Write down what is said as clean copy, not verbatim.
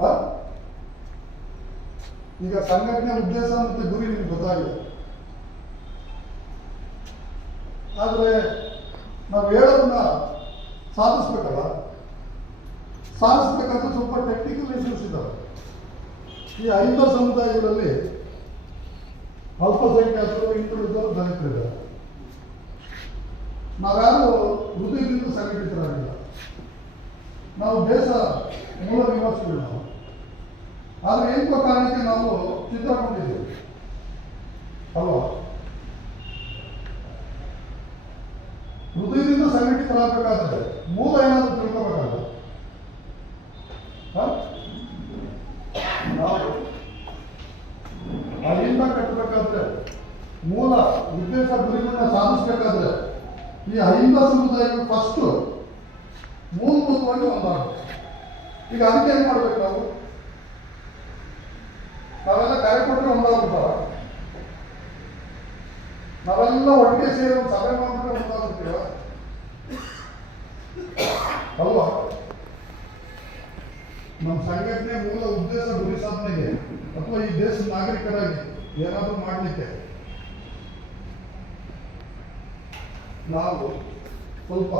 ಆ? ಈಗ ಸಂಘಟನೆ ಉದ್ದೇಶ ಮತ್ತು ಗುರಿ ನಿಮ್ಗೆ ಗೊತ್ತಾಗಿದೆ. ಆದರೆ ನಾವು ಹೇಳೋದನ್ನ ಸಾಧಿಸ್ಬೇಕಲ್ಲ, ಸಾಧಿಸ್ಬೇಕಂದ್ರೆ ಸ್ವಲ್ಪ ಟೆಕ್ನಿಕಲ್ ಇಶ್ಯೂಸ್ ಇದ್ದಾವೆ. ಈ 5 ಸಮುದಾಯಗಳಲ್ಲಿ ಅಲ್ಪಸಂಖ್ಯಾತರು, ಹಿಂದುಳಿದವರು, ದಲಿತರಿದ್ದಾರೆ. ನಾವ್ಯಾರು ಹೃದಯದಿಂದ ಸಂಘಟಿತರಾಗಿಲ್ಲ. ನಾವು ದೇಶ ಮೂಲ ನಿವಾಸಿಗಳು ನಾವು. ಆದರೆ ಎಂಥ ಕಾರಣಕ್ಕೆ ನಾವು ಚಿತ್ರಕೊಂಡಿದ್ದೀವಿ ಅಲ್ವಾ? ಹೃದಯದಿಂದ ಸಂಘಟಿತರಾಗಬೇಕಾದ್ರೆ ಮೂಲ ಏನಾದರೂ ತಿಳ್ಕೋಬೇಕಾದ್ರೆ ನಾವು ಅಲ್ಲಿಂದ ಕಟ್ಟಬೇಕಾದ್ರೆ, ಮೂಲ ಉದ್ದೇಶ ಗುರಿಗಳನ್ನ ಸಾಧಿಸಬೇಕಾದ್ರೆ ಈ 5 ಸಮುದಾಯಗಳು ಫಸ್ಟ್ ಮೂಲಭೂತವಾಗಿ ಒಂದಾಗಬೇಕು. ಈಗ ಅದಕ್ಕೆ ಏನು ಮಾಡ್ಬೇಕು ನಾವು? ನಾವೆಲ್ಲ ಕರೆ ಕೊಟ್ಟರೆ ಒಂದಾಗ್ಬಿಟ್ಟಾರ? ನಾವೆಲ್ಲ ಒಟ್ಟಿಗೆ ಸೇರಿ ಒಂದು ಸಭೆ ಮಾಡ್ಬಿಟ್ರೆ ಒಂದಾಗ್ಬಿಡ್ತೀವ ಅಲ್ವಾ? ನಮ್ಮ ಸಂಘಟನೆ ಮೂಲ ಉದ್ದೇಶ ಗುರಿ ಸಾಧನೆಗೆ ಅಥವಾ ಈ ದೇಶದ ನಾಗರಿಕರಾಗಿ ಏನಾದರೂ ಮಾಡಲಿಕ್ಕೆ ನಾವು ಸ್ವಲ್ಪ